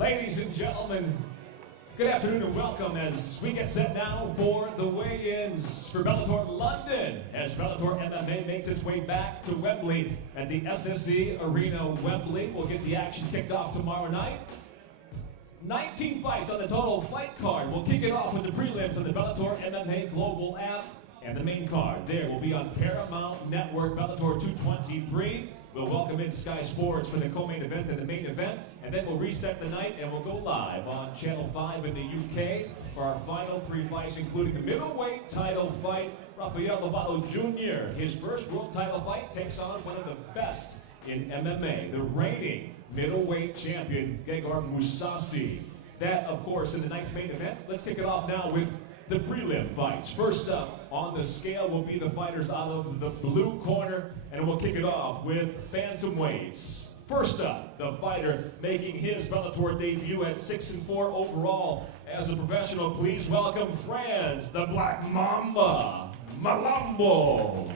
Ladies and gentlemen, good afternoon and welcome as we get set now for the weigh-ins for Bellator London, as Bellator MMA makes its way back to Wembley at the SSE Arena Wembley. We'll get the action kicked off tomorrow night. 19 fights on the total fight card. We'll kick it off with the prelims on the Bellator MMA Global app, and the main card there will be on Paramount Network, Bellator 223. We'll welcome in Sky Sports for the co-main event and the main event, and then we'll reset the night and we'll go live on Channel 5 in the UK for our final three fights, including the middleweight title fight. Rafael Lovato Jr., his first world title fight, takes on one of the best in MMA, the reigning middleweight champion, Gegard Mousasi. That, of course, in the night's main event. Let's kick it off now with the prelim fights. First up on the scale will be the fighters out of the blue corner, and we'll kick it off with bantamweights. First up, the fighter making his Bellator debut at 6-4 overall as a professional. Please welcome France, the Black Mamba, Malambo.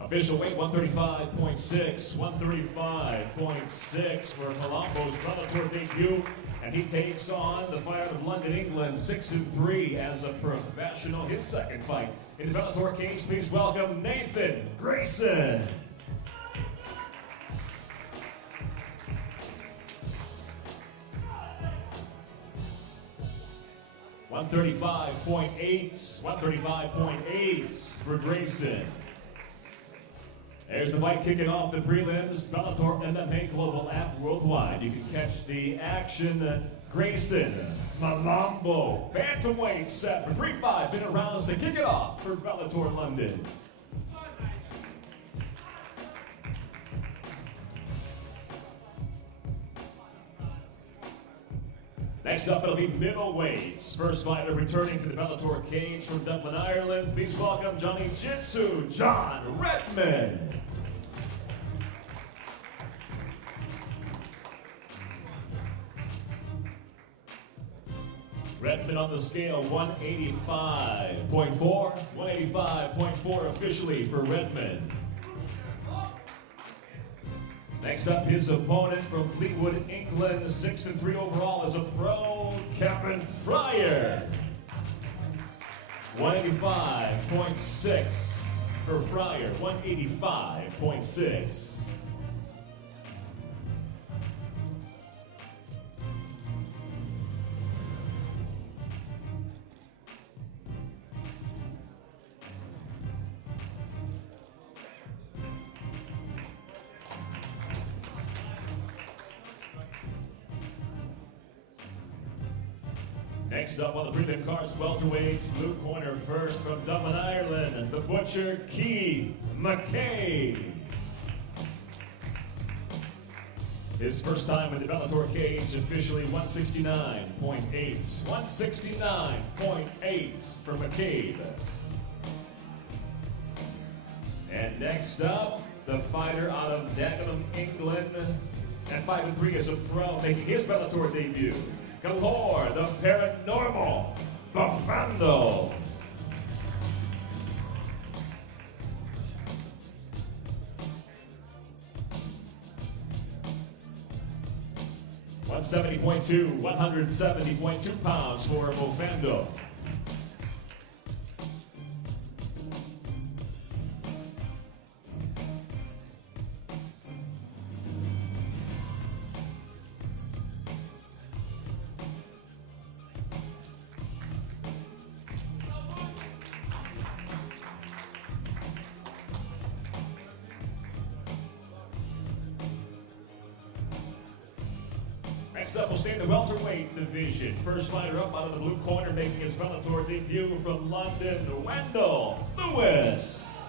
Official weight 135.6, 135.6 for Malambo's Bellator debut, and he takes on the fighter of London, England, 6-3 as a professional. His second fight in the Bellator cage. Please welcome Nathan Grayson. $135.8 for Grayson. There's the fight kicking off the prelims. Bellator MMA Global app worldwide. You can catch the action. Grayson, Malambo, bantamweight set for 3 5-minute rounds to kick it off for Bellator London. Next up, it'll be middleweights. First fighter returning to the Bellator cage from Dublin, Ireland. Please welcome Johnny Jiu-Jitsu, John Redman. Redman on the scale, 185.4. 185.4 officially for Redman. Next up, his opponent from Fleetwood, England, 6-3 overall as a pro, Kevin Fryer. 185.6 for Fryer, 185.6. Next up on the prelim cards, welterweights, blue corner first from Dublin, Ireland, the Butcher, Keith McKay. His first time in the Bellator cage, officially 169.8. 169.8 for McCabe. And next up, the fighter out of Dagenham, England, at 5-3 as a pro, making his Bellator debut. Galore, the paranormal, Buffando. $170.2, 170.2 pounds for Bofendo. Next up, we'll stay in the welterweight division. First fighter up out of the blue corner, making his Bellator debut from London, Wendell Lewis.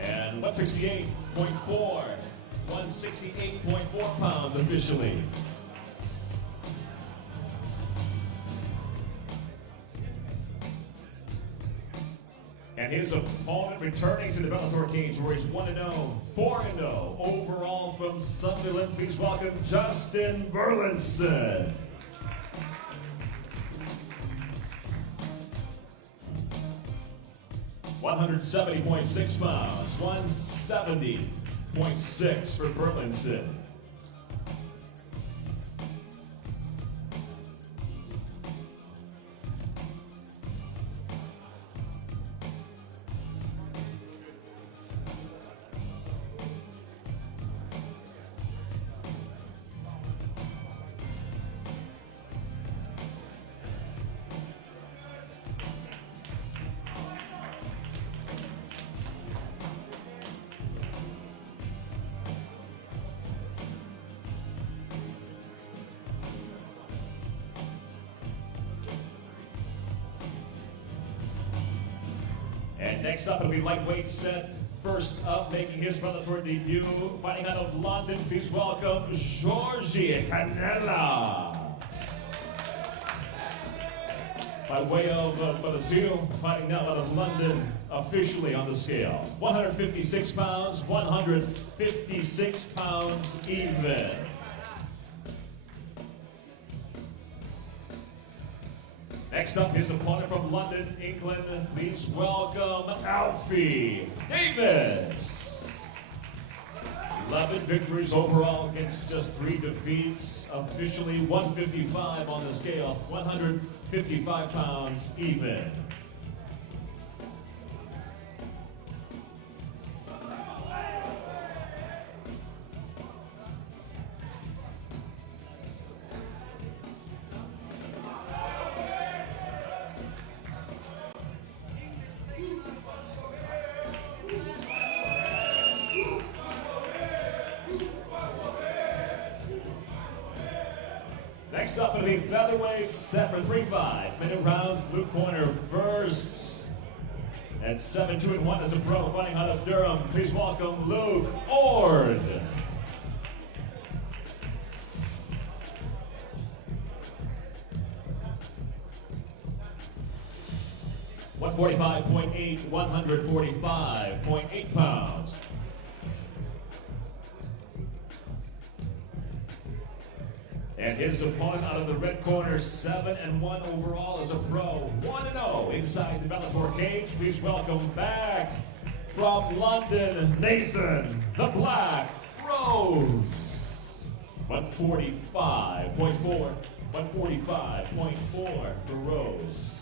And 168.4, 168.4 pounds officially. his opponent returning to the Bellator cage where he's 1-0, 4-0 overall from Sunderland. Please welcome Justin Burlinson. $170.6 pounds, 170.6 for Burlinson. And next up, it'll be lightweight set. First up, making his Bellator debut, fighting out of London. Please welcome Georgie Canella. By way of Brazil, fighting now out of London, officially on the scale. 156 pounds, 156 pounds even. Next up, his opponent from London, England. Please welcome Alfie Davis. 11 victories overall against just 3 defeats. Officially 155 on the scale, 155 pounds even. Next up, it'll be featherweight set for 3 5-minute rounds. Blue corner first. At 7-2-1 as a pro, fighting out of Durham. Please welcome Luke Ord. $145.8, 145.8 pounds. And his opponent out of the red corner, 7-1 overall as a pro, 1-0 inside the Bellator cage. Please welcome back from London, Nathan the Black Rose. 145.4, 145.4 for Rose.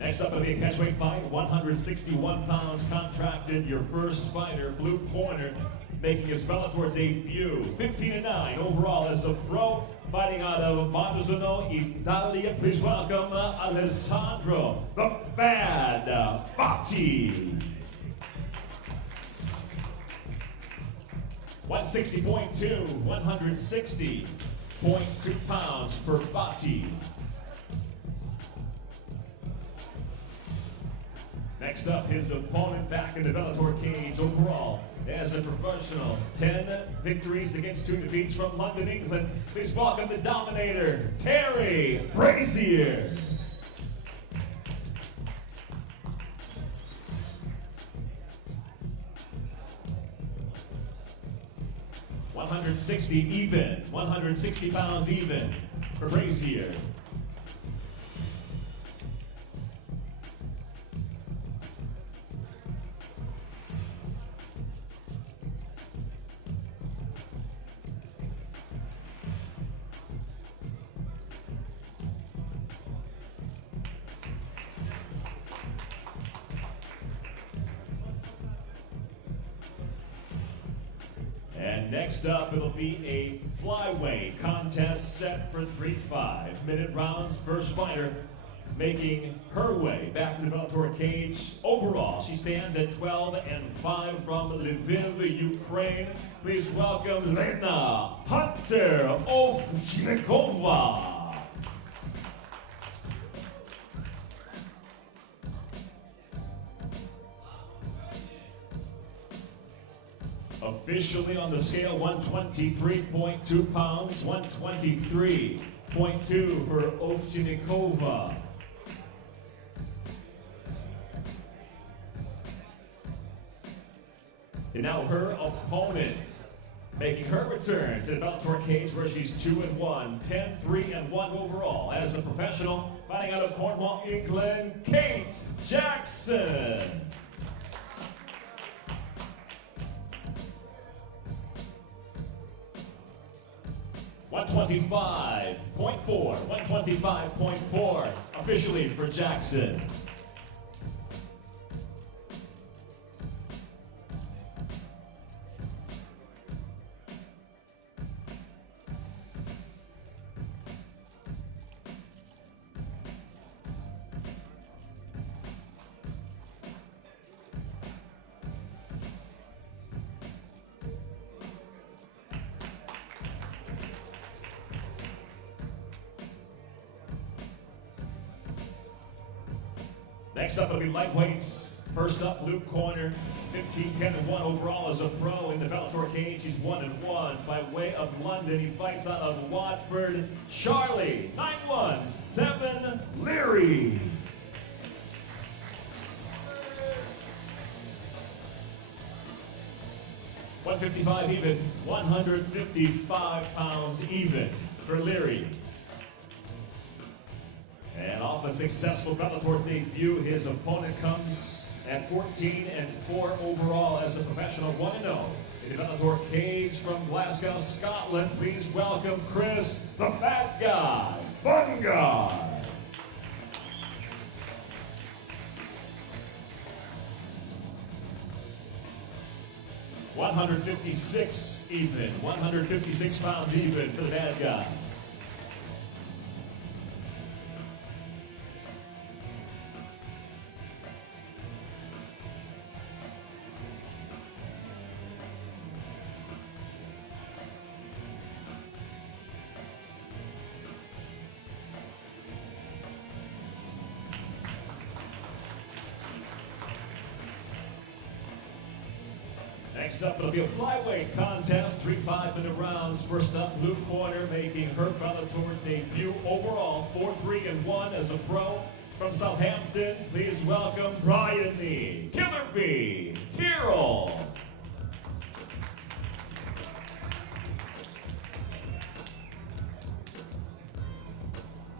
Next up, it'll be a catchweight fight, 161 pounds contracted. Your first fighter, blue corner, making his Bellator debut. 15-9 overall as a pro, fighting out of Mousasi, Italy. Please welcome Alessandro the Bad Batti. 160.2, 160.2 pounds for Batti. Next up, his opponent back in the Bellator cage overall as a professional. 10 victories against 2 defeats from London, England. Please welcome the Dominator, Terry Brazier. $160 even, 160 pounds even for Brazier. And next up, it'll be a flyweight contest set for 3 5-minute rounds. First fighter, making her way back to the Bellator cage. Overall, she stands at 12-5 from Lviv, Ukraine. Please welcome Lena Hunter Ovchnikova. Officially on the scale, 123.2 pounds, 123.2 for Ovchnikova. And now her opponent, making her return to the Bellator cage where she's 2-1, 10-3-1 overall as a professional, fighting out of Cornwall, England, Kate Jackson. $125.4 officially for Jackson. Next up, it'll be lightweights. First up, Luke Corner, 15-10-1 overall as a pro in the Bellator cage. He's 1-1 by way of London. He fights out of Watford. Charlie, 917 Leary. $155 even, 155 pounds even for Leary. And off a successful Bellator debut, his opponent comes at 14-4 overall as a professional, 1-0 in the Bellator cage from Glasgow, Scotland. Please welcome Chris, the Bad Guy, Bungard. $156 even, 156 pounds even for the Bad Guy. Next up, it'll be a flyweight contest, 3 5-minute rounds. First up, Luke Corner making her Bellator debut overall, 4-3-1 as a pro from Southampton. Please welcome Brian the Killer B Tyrrell.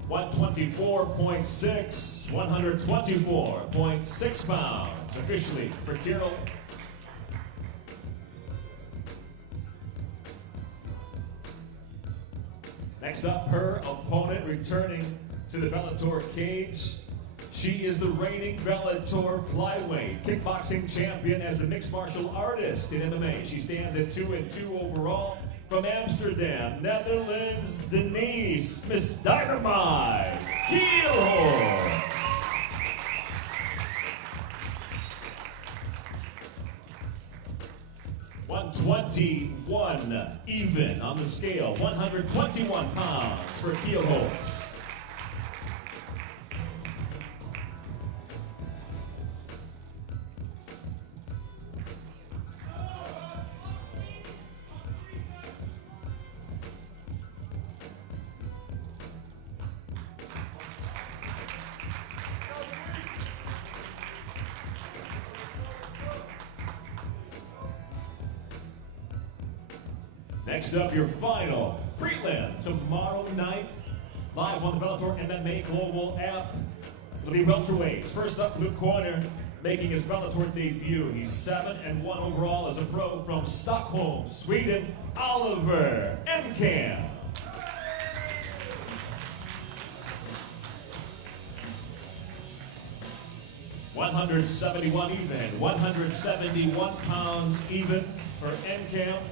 $124.6, 124.6 pounds officially for Tyrrell. Next up, her opponent returning to the Bellator cage. She is the reigning Bellator flyweight kickboxing champion as a mixed martial artist in MMA. She stands at 2-2 overall from Amsterdam, Netherlands, Denise, Miss Dynamite, Kielholz. $121 even on the scale, 121 pounds for Kielholz. Next up, your final prelim tomorrow night, live on the Bellator MMA Global app. It'll be welterweights. First up, Luke Corner making his Bellator debut. He's 7-1 overall as a pro from Stockholm, Sweden, Oliver Enkamp. $171 even, 171 pounds even for Enkamp.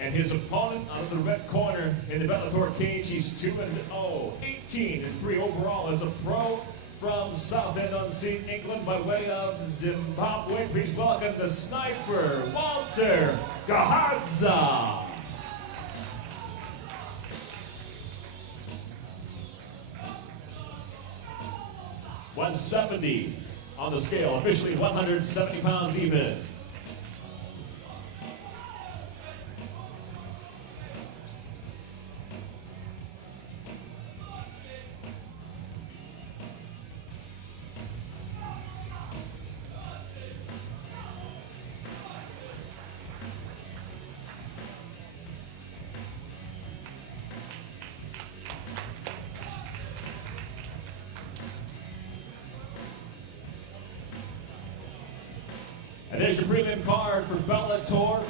And his opponent out of the red corner in the Bellator cage, he's 2-0, 18-3 overall as a pro from Southend-on-Sea, England, by way of Zimbabwe. Please welcome the sniper, Walter Gahaza. $170 on the scale, officially 170 pounds even. And there's your prelim card for Bellator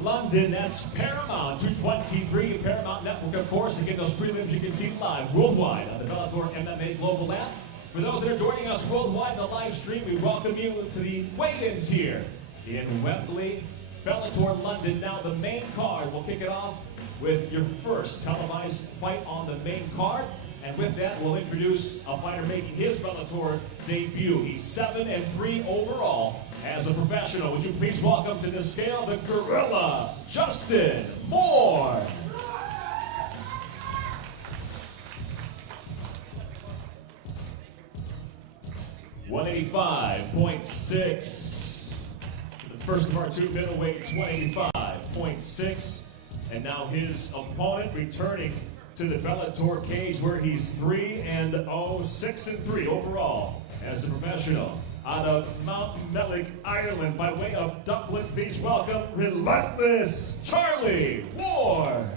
London. That's Paramount 223, Paramount Network, of course. Again, those prelims you can see live worldwide on the Bellator MMA global app. For those that are joining us worldwide in the live stream, we welcome you to the weigh-ins here in Wembley, Bellator London. Now the main card, we'll kick it off with your first televised fight on the main card. And with that, we'll introduce a fighter making his Bellator debut. He's 7-3 overall as a professional. Would you please welcome to the scale the Gorilla, Justin Moore. $185.6. The first of our two middleweights, 185.6. And now his opponent returning to the Bellator cage, where he's 3-0, 6-3 overall as a professional. Out of Mount Mellick, Ireland, by way of Dublin, please welcome Relentless Charlie Ward.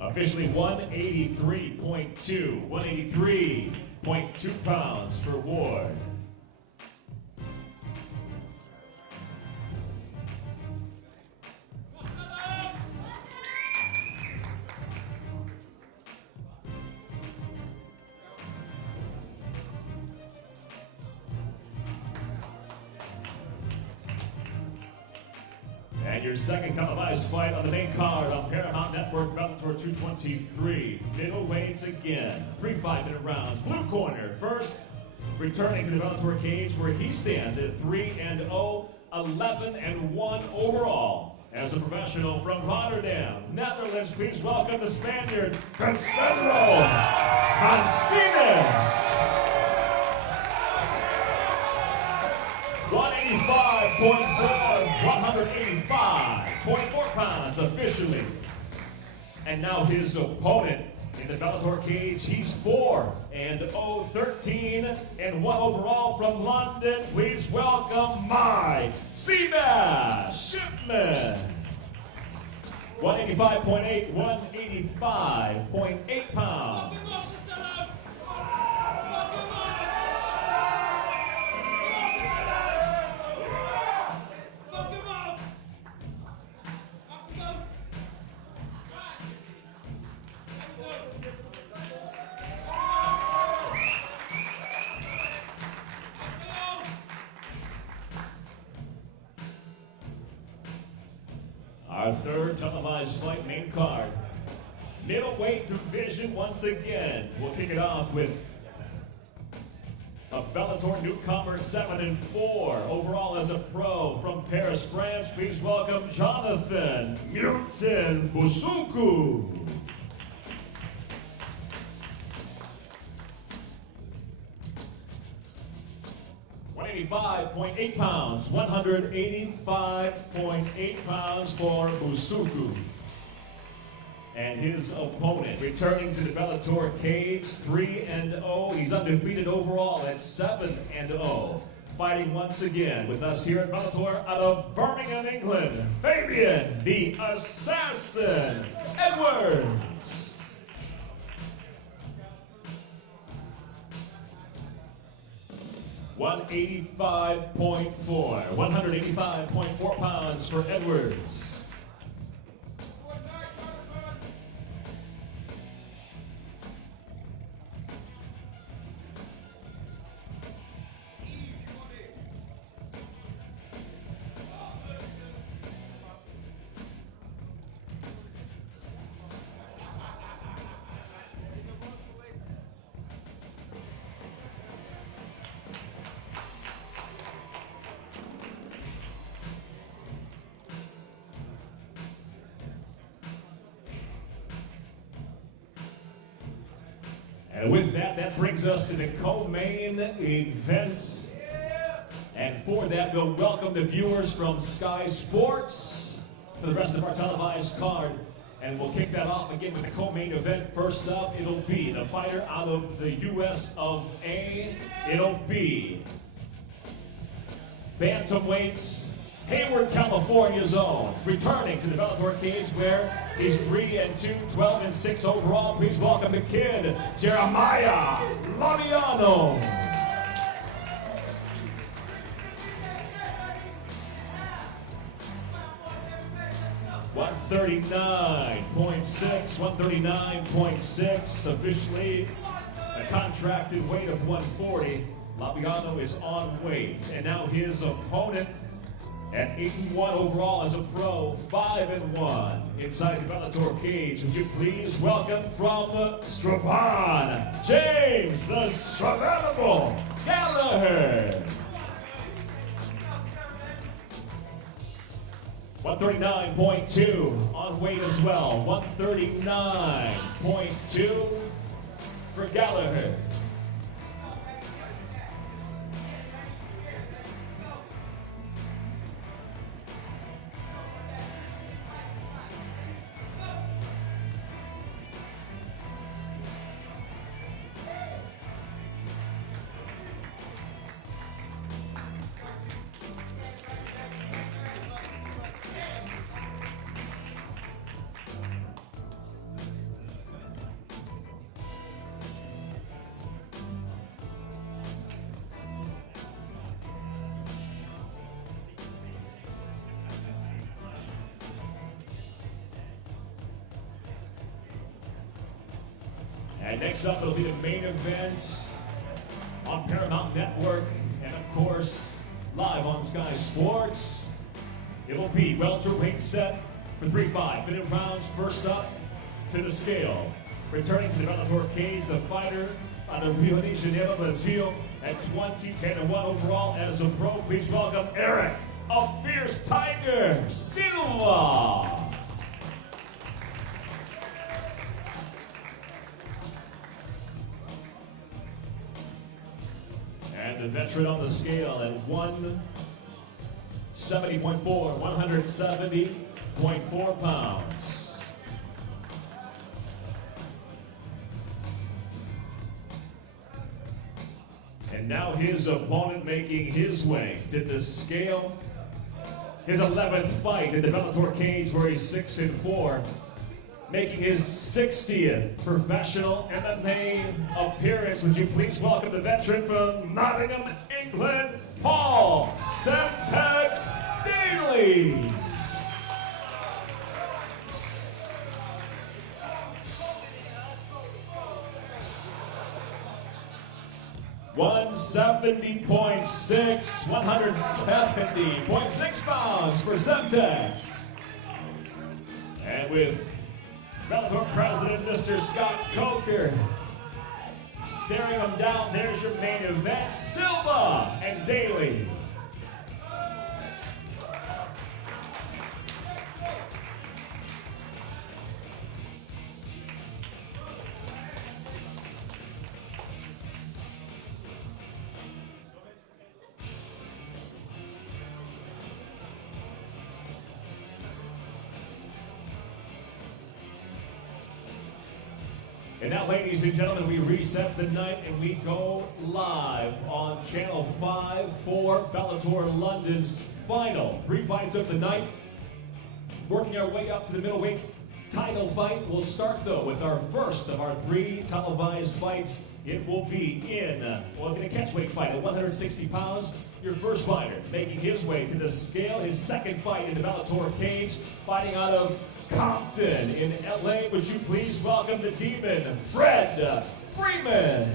Officially 183.2, 183.2 pounds for Ward. And your second televised fight on the main card on Paramount Network, Bellator 223. Middleweights again, 3 5-minute rounds. Blue corner first, returning to the Bellator cage, where he stands at 3-0, 11-1 overall. As a professional from Rotterdam, Netherlands, please welcome the Spaniard, Castello Martinez. 185.4 pounds officially. And now his opponent in the Bellator cage, he's 4-0, 13-1 overall from London. Please welcome my Seabass Shipman. 185.8, 185.8 pounds. Our third televised fight, main card. Middleweight division once again. We'll kick it off with a Bellator newcomer, 7-4 overall as a pro from Paris, France. Please welcome Jonathan Mutin Busuku. $185.8 pounds, 185.8 pounds for Busuku. And his opponent returning to the Bellator cage, 3-0. He's undefeated overall at 7-0. Fighting once again with us here at Bellator out of Birmingham, England, Fabian the Assassin Edwards. $185.4 pounds for Edwards. And with that, that brings us to the co-main event. And for that, we'll welcome the viewers from Sky Sports for the rest of our televised card. And we'll kick that off again with the co-main event. First up, it'll be the fighter out of the US of A. It'll be bantamweights, Hayward, California's own, returning to the Bellator cage where he's 3-2, 12-6 overall. Please welcome the kid, Jeremiah Lamiano. $139.6, officially a contracted weight of 140. Lamiano is on weight, and now his opponent at 81 overall as a pro, 5-1 inside the Bellator cage. Would you please welcome from Strabon, James the Strabanimal Gallagher. 139.2 on weight as well. 139.2 for Gallagher. And next up, it'll be the main event on Paramount Network and, of course, live on Sky Sports. It'll be welterweight set for 3 5-minute rounds. First up to the scale. Returning to the Bellator cage, the fighter out of Rio de Janeiro, Brazil, at 20-10-1 overall as a pro. Please welcome Eric, a fierce tiger, Silva. And the veteran on the scale at 170.4, 170.4 pounds. And now his opponent making his way to the scale. His 11th fight in the Bellator cage where he's 6-4. Making his 60th professional MMA appearance. Would you please welcome the veteran from Nottingham, England, Paul Semtex Daly. $170.6, 170.6 pounds for Semtex. And with Bellator President, Mr. Scott Coker, staring him down. There's your main event, Silva and Daly. And now, ladies and gentlemen, we reset the night and we go live on Channel 5 for Bellator London's final 3 fights of the night. Working our way up to the middleweight title fight. We'll start, though, with our first of our 3 televised fights. It will be in a catchweight fight at 160 pounds. Your first fighter making his way to the scale, his second fight in the Bellator cage, fighting out of Compton in LA. Would you please welcome the Demon, Fred Freeman.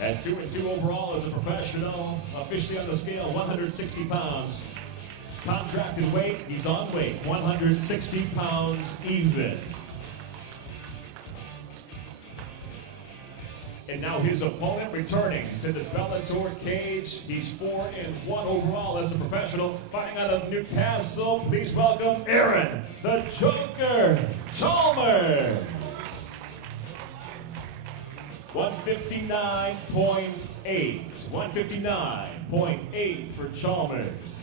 At 2-2 overall as a professional, officially on the scale, 160 pounds. Contracted weight, he's on weight, 160 pounds even. And now his opponent returning to the Bellator cage. He's 4-1 overall as a professional. Fighting out of Newcastle, please welcome Aaron, the Joker Chalmers. 159.8. 159.8 for Chalmers.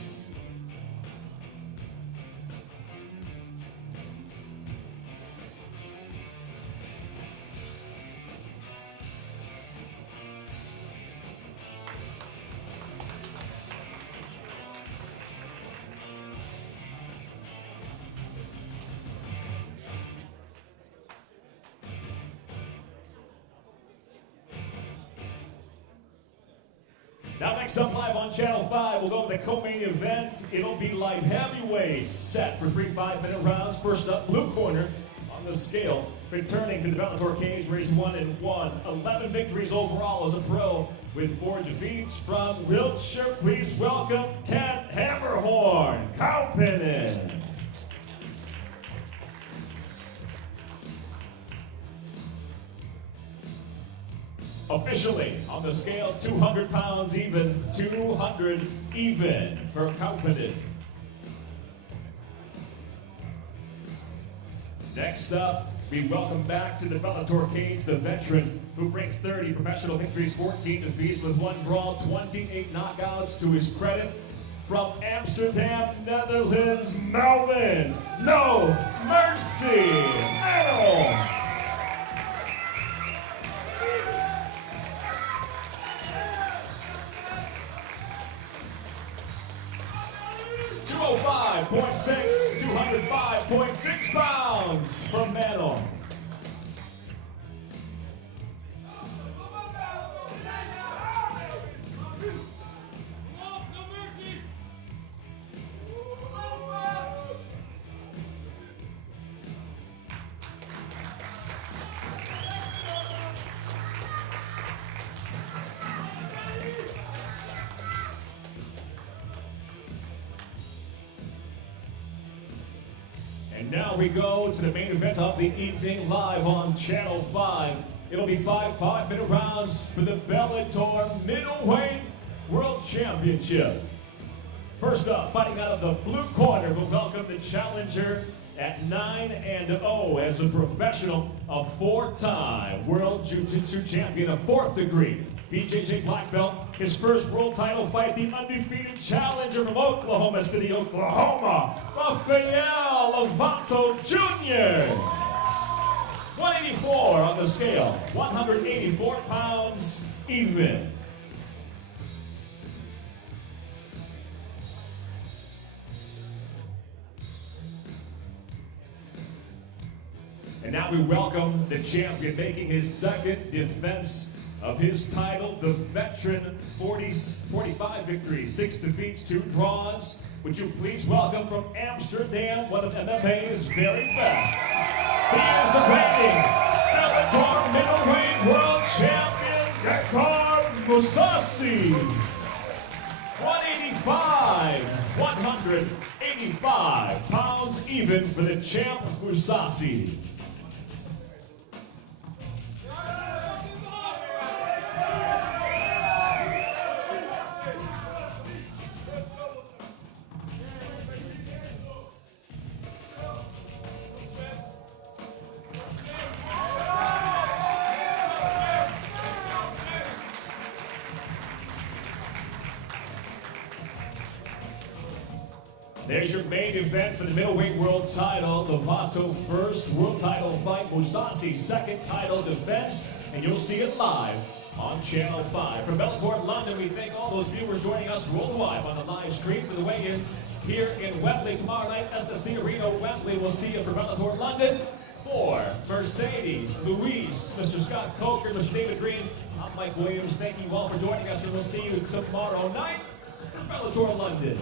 Now next up live on Channel 5, we'll go to the co-main event. It'll be light heavyweights set for 3 5-minute rounds. First up, blue corner on the scale. Returning to the Bellator cage where he's 1-1. 11 victories overall as a pro with 4 defeats. From Wiltshire, please welcome Ken Hammerhorn Kaupinen. Officially on the scale, 200 pounds even, 200 even for Kaupinen. Next up, we welcome back to the Bellator cage the veteran who brings 30 professional victories, 14 defeats with 1 draw, 28 knockouts to his credit. From Amsterdam, Netherlands, Melvin, No Mercy, Medal. 205.6, 205.6 pounds from Medal. And now we go to the main event of the evening live on Channel 5. It'll be 5 5-minute rounds for the Bellator Middleweight World Championship. First up, fighting out of the blue corner, we'll welcome the challenger at 9-0 as a professional, a 4-time World Jiu-Jitsu champion, a 4th degree BJJ black belt, his first world title fight, the undefeated challenger from Oklahoma City, Oklahoma, Rafael Lovato Jr. 184 on the scale, 184 pounds even. And now we welcome the champion making his 2nd defense of his title, the veteran, 45 victories, 6 defeats, 2 draws. Would you please welcome from Amsterdam, one of MMA's very best. He is the reigning Bellator middleweight world champion, Mousasi. 185 pounds even for the champ, Mousasi. There's your main event for the middleweight world title. Lovato first world title fight, Mousasi 2nd title defense, and you'll see it live on Channel 5. From Bellator London, we thank all those viewers joining us worldwide on the live stream for the weigh-ins here in Wembley tomorrow night. SSC Arena, Wembley. We'll see you for Bellator London. For Mercedes, Luis, Mr. Scott Coker, Mr. David Green, I'm Mike Williams. Thank you all for joining us, and we'll see you tomorrow night for Bellator London.